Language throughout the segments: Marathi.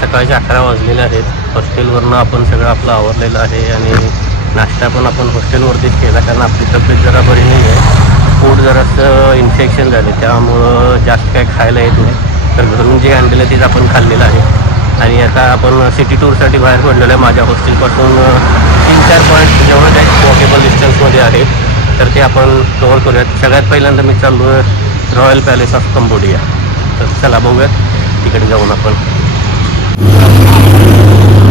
सकाळचे 11 वाजलेले आहेत. हॉस्टेलवरनं आपण सगळं आपलं आवरलेलं आहे आणि नाश्ता पण आपण हॉस्टेलवरतीच केला, कारण आपली तब्येत जरा बरी नाही आहे. पोट जरासं इन्फेक्शन झाले, त्यामुळं जास्त काय खायला येत नाही. तर घरून जे आणलेलं तेच आपण खाल्लेलं आहे. आणि आता आपण सिटी टूरसाठी बाहेर पडलेलो आहे. माझ्या हॉस्टेलपासून 3-4 पॉईंट जेवढं काही वॉकेबल डिस्टन्समध्ये आहेत, तर ते आपण कव्हर करूयात. सगळ्यात पहिल्यांदा मी चाललो आहे रॉयल पॅलेस ऑफ कंबोडिया. तर चला बघूयात, तिकडे जाऊन आपण.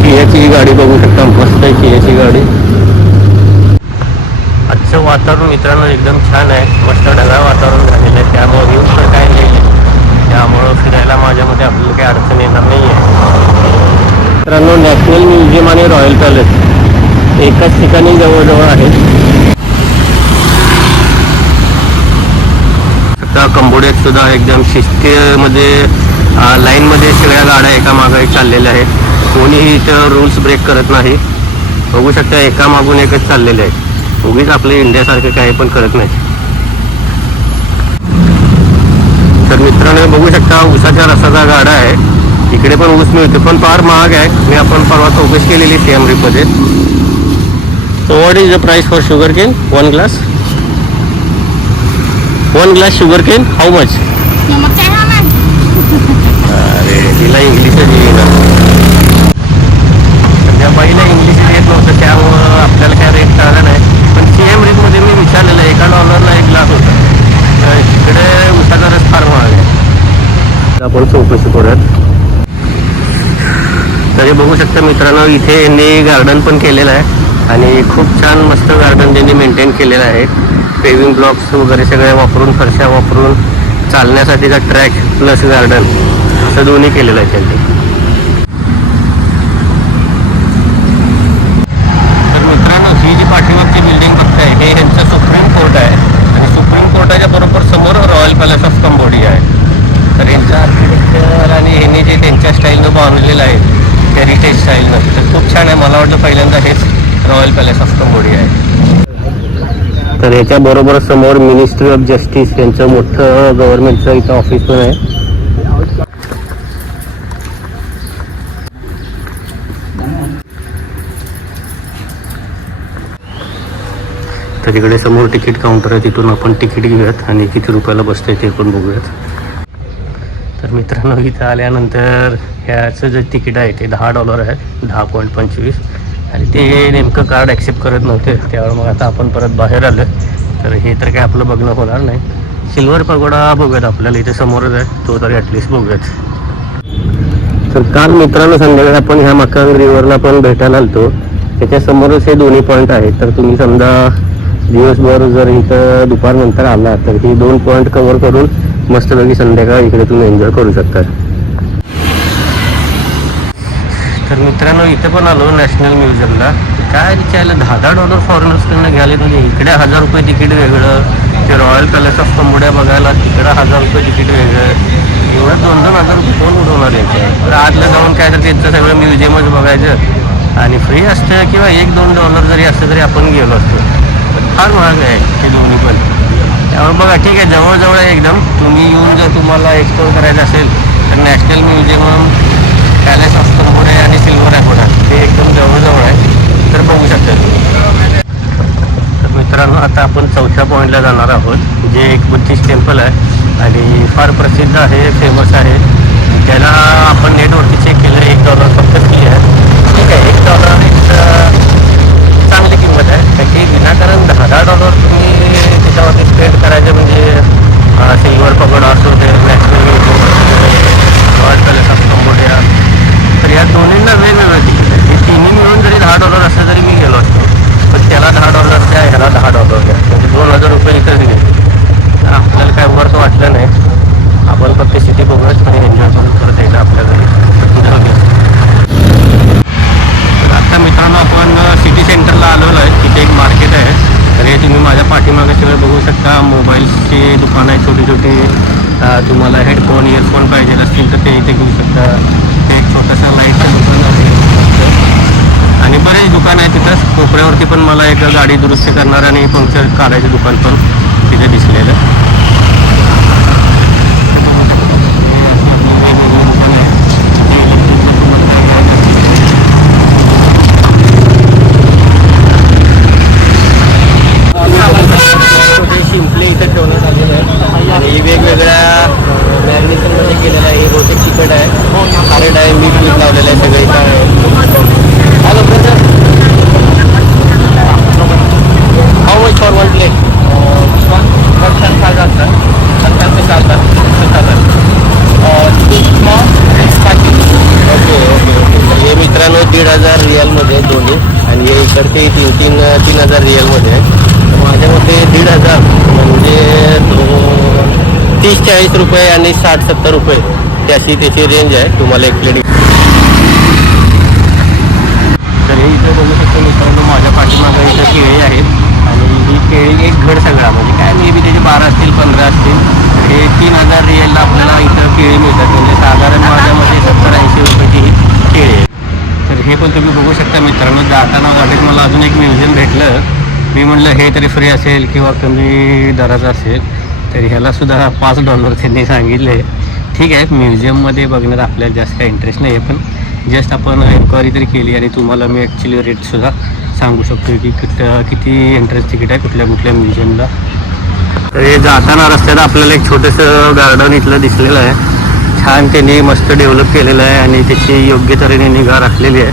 कियाची गाडी बघू शकता, मस्त आहे कियाची गाडी. आजचं वातावरण मित्रांनो एकदम छान आहे, मस्त ढगाळ वातावरण झालेलं आहे, त्यामुळे व्ह्यूज तर काय नाही आहे, त्यामुळं फिरायला माझ्यामध्ये आपल्याला काही अडचण येणार नाही आहे. मित्रांनो, नॅशनल म्युझियम आणि रॉयल पॅलेस एकाच ठिकाणी जवळजवळ आहेत. आता कंबोडियात सुद्धा एकदम शिस्तीमध्ये लाईनमध्ये सगळ्या गाड्या एका मागे चाललेल्या आहेत. कोणीही इथं रूल्स ब्रेक करत नाही. बघू शकता, एका मागून एकच चाललेले आहे. उगीच आपले इंडियासारखे काही पण करत नाही. तर मित्रांनो बघू शकता, ऊसाच्या रसाचा गाडा आहे. इकडे पण ऊस मिळतो, पण फार महाग आहे. मी आपण परवा चौकशी केलेली सिएम रिपमध्ये. So what is the price for sugar cane? One glass sugar cane how much? अरे तिला इंग्लिशच येईना. त्या बाईला इंग्लिश येत नव्हतं, त्यामुळं आपल्याला काय रेट कळला नाही. पण सिएम रिपमध्ये मी विचारलेलं, $1 एक ग्लास होता. इकडे उसाचा रस फार महाग आहे. आपण चौकशी करूयात. तरी बघू शकता मित्रांनो, इथे यांनी गार्डन पण केलेलं आहे आणि खूप छान मस्त गार्डन त्यांनी मेंटेन केलेलं आहे. पेविंग ब्लॉक्स वगैरे सगळे वापरून, फरशा वापरून, चालण्यासाठीचा ट्रॅक प्लस गार्डन असं दोन्ही केलेलं आहे त्यांनी. तर मित्रांनो, ही जी पाठीमागची बिल्डिंग बघताय, हे ह्यांचं सुप्रीम कोर्ट आहे आणि सुप्रीम कोर्टाच्या बरोबर समोर रॉयल पॅलेस ऑफ कंबोडिया आहे. तर यांचं आर्किटेक्चर आणि ह्यांनी जे त्यांच्या स्टाईलनं बांधलेलं आहे, हेरिटेज स्टाईलनं, तर खूप छान आहे. मला वाटतं पहिल्यांदा हेच रॉयल पॅलेस ऑफ कंबोडिया आहे. तर याच्या बरोबर समोर मिनिस्ट्री ऑफ जस्टिस यांचं मोठं गव्हर्नमेंटचं इथं ऑफिस पण आहे. तर इकडे समोर तिकीट काउंटर आहे, तिथून आपण तिकीट घेऊयात आणि किती रुपयाला बसतंय ते पण बघूयात. तर मित्रांनो, इथं आल्यानंतर ह्याचं जे तिकीट आहे ते $10 आहे, 10.25, आणि ते नेमकं कार्ड ॲक्सेप्ट करत नव्हते. त्यावेळेस मग आता आपण परत बाहेर आलं. तर हे तर काय आपलं बघणं होणार नाही. सिल्वर पगोडा बघूयात, आपल्याला इथे समोरच आहे, तो तरी ॲटलिस्ट बघूयात. तर काल मित्रांनो संध्याकाळी आपण ह्या मकांग रिव्हरला पण भेटायला आलतो. त्याच्यासमोरच हे दोन्ही पॉईंट आहेत. तर तुम्ही समजा दिवसभर जर इथं दुपारनंतर आला तर ही 2 पॉईंट कव्हर करून मस्तपैकी संध्याकाळ इकडे तुम्ही एन्जॉय करू शकता. तर मित्रांनो, इथे पण आलो नॅशनल म्युझियमला. काय विचारलं, $10 फॉरेनर्सकडनं घ्यायला, म्हणजे इकडे $1000 तिकीट वेगळं, ते रॉयल पॅलेस ऑफ कंबोडिया बघायला तिकडं $1000 तिकीट वेगळं. एवढं 2-2 हजार रुपये कोण उडवणार आहे? तर आतलं जाऊन काय तर त्यांचं सगळं म्युझियमच बघायचं आणि फ्री असतं, किंवा $1-2 जरी असतं तरी आपण गेलो असतो. फार महाग आहे ते दोन्ही पण. त्यामुळे बघा, ठीक आहे, जवळजवळ आहे एकदम. तुम्ही येऊन जर तुम्हाला एक्सप्लोर करायचं असेल तर national museum, palace of Cambodia आणि सिल्वर ॲकोडा हे एकदम जवळजवळ आहे. तर बघू शकता तुम्ही. तर मित्रांनो, आता आपण 4थ्या पॉईंटला जाणार आहोत, जे एक बुद्धिस्ट टेम्पल आहे आणि फार प्रसिद्ध आहे, फेमस आहे. त्याला आपण नेटवरती चेक केलं, $1 फक्त फी आहे. ठीक आहे, $1 चांगली किंमत आहे. कारण की विनाकारण $10 तुम्ही त्याच्यावरती स्पेंड करायचे, म्हणजे सिल्वर पगोडा असो, ते national museum, royal palace of Cambodia. तर या दोन्हींना वेगवेगळं तिकीट आहे. हे तिन्ही मिळून जरी $10 असलं तरी मी गेलो असतो, पण त्याला $10 द्या, ह्याला $10 द्या, म्हणजे $2000 इथंच गेले. आपल्याला काय वर्थ वाटलं नाही. आपण फक्त सिटी बघूयात आणि एन्जॉय करून परत एकदा आपल्या घरी जाऊ द्या. तर आता मित्रांनो, आपण सिटी सेंटरला आलेलो आहे. तिथे एक मार्केट आहे. तर हे तुम्ही माझ्या पाठीमागे सगळे बघू शकता. मोबाईल्सची दुकानं आहे छोटी छोटी. तुम्हाला हेडफोन, इयरफोन पाहिजे असतील तर ते इथे घेऊ शकता. ते एक छोटंसं लाईटचं दुकान आहे आणि बरेच दुकान आहे तिथं. कोपऱ्यावरती पण मला एक गाडी दुरुस्ती करणार आणि पंक्चर काढायचं दुकान पण तिथे दिसलेलं. 1,500 रिअलमध्ये दोन्ही, आणि हे इकडचे 3,000 रिअलमध्ये आहे. तर माझ्या मते 1,500 म्हणजे 30-40 रुपये आणि 60-70 रुपये अशी त्याची रेंज आहे तुम्हाला एक प्लेट. तर हे इथं बघू शकतो मित्रांनो, माझ्या पाठीमागं इथं केळी आहेत, आणि ही केळी एक घड सगळा, म्हणजे काय मे बी त्याचे 12 असतील 15 असतील. तर हे 3,000 रिअलला आपल्याला इथं केळी मिळतात, म्हणजे साधारण माझ्यामध्ये 70-80 रुपयाची ही केळी आहे. तर हे पण तुम्ही बघू शकता मित्रांनो. जाताना वाटेत मला अजून एक म्युझियम भेटलं. मी म्हटलं हे तरी फ्री असेल किंवा कमी दराचं असेल, तर ह्यालासुद्धा $5 त्यांनी सांगितले. ठीक आहे, म्युझियममध्ये बघण्यात आपल्याला जास्त काही इंटरेस्ट नाही आहे, पण जस्ट आपण एन्क्वायरी तरी केली, आणि तुम्हाला मी ॲक्च्युली रेटसुद्धा सांगू शकतो की किती एंट्रन्स तिकीट आहे कुठल्या कुठल्या म्युझियमला. तर हे जाताना रस्त्यात आपल्याला एक छोटंसं गार्डन इथलं दिसलेलं आहे. छान त्यांनी मस्त डेव्हलप केलेलं आहे, आणि त्याची योग्य तऱ्हेने निगा राखलेली आहे.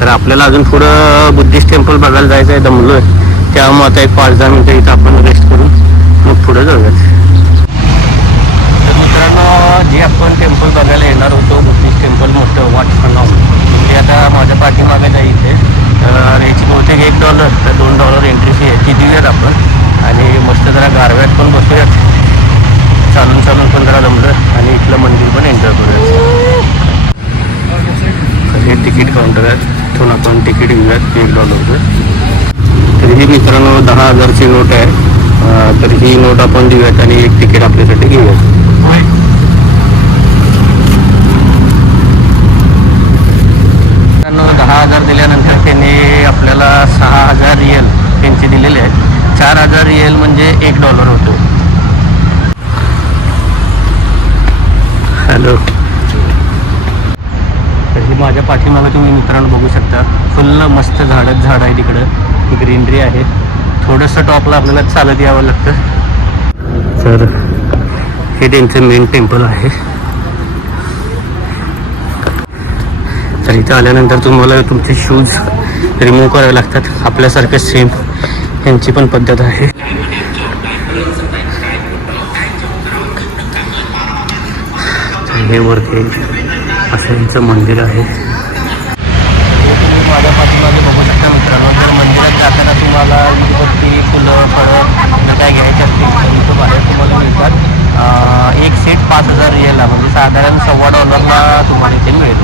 तर आपल्याला अजून पुढं बुद्धिस्ट टेम्पल बघायला जायचं आहे, दमलो आहे. त्यामुळे आता एक 5-10 मिनटं इथं आपण रेस्ट करून मग पुढं जाऊयात. तर मित्रांनो, जे आपण टेम्पल बघायला येणार होतो, बुद्धिस्ट टेम्पल मोठं वाट फनाव, ते आता माझ्या पाठीमागे जाईल इथे. तर याची बहुतेक $1 तर $2 एंट्री फी आहे, ती देऊयात आपण, आणि मस्त जरा गारव्यात पण बसूयात, चालून चालून पण जरा जमलं, आणि इथलं मंदिर पण एन्जॉय करूयात. तर हे तिकीट काउंटर आहे, तिथून आपण तिकीट घेऊयात $1. तर ही मित्रांनो 10,000ची नोट आहे. तर ही नोट आपण देऊयात आणि एक तिकीट आपल्यासाठी घेऊयात. 10,000 दिल्यानंतर त्यांनी आपल्याला 6,000 रिअल त्यांचे दिलेले आहेत. 4,000 रिअल म्हणजे $1 होतो. हॅलो. तर ही माझ्या पाठीमागं तुम्ही मित्रांनो बघू शकता, फुल मस्त झाड आहे, तिकडं ग्रीनरी आहे. थोडंसं टॉपला आपल्याला चालत यावं लागतं. तर हे त्यांचं मेन टेम्पल आहे. तर इथं आल्यानंतर तुम्हाला तुमचे शूज रिमूव्ह करावे लागतात, आपल्यासारखं सेम यांची पण पद्धत आहे. हे वरती असं यांचं मंदिर आहे. तुम्ही माझ्या पाठीमागे बघू शकता मित्रांनो. तर मंदिरात जाताना तुम्हाला विदुपत्ती, फुलं, फळं काय घ्यायचे असतील तर इथं बाहेर तुम्हाला मिळतात. एक सेट 5,000 रिअलला, म्हणजे साधारण $1.25 तुम्हाला इथे मिळेल.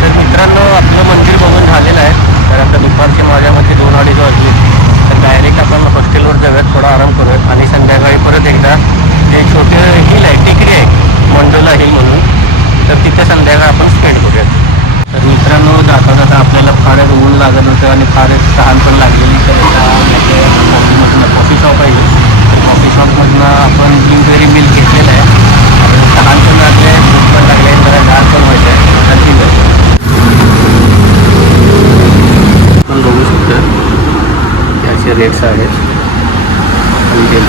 तर मित्रांनो, आपलं मंदिर बघून झालेलं आहे. तर आता दुपारचे माझ्यामध्ये 2-2:30 वाजले. तर डायरेक्ट आपण हॉस्टेलवर जाऊयात, थोडा आराम करूयात, आणि संध्याकाळी परत एकदा जे छोटे हिल आहे, टेकडी आहे मंडोला हिल म्हणून, तर तिथे संध्याकाळी आपण स्पेंड करूयात. तर मित्रांनो, जाता जाता आपल्याला फारच ऊन लागत होतं आणि फारच तहान पण लागलेली. तर कॉफी शॉप आहे, तर कॉफी शॉपमधनं आपण ब्लूबेरी मिल्क घेतलेलं आहे. तहान पण लागले आहे, भूक पण लागले आहे, जरा गार पण व्हायचं आहे. आणखी पण बघू शकतो की असे रेट्स आहेत.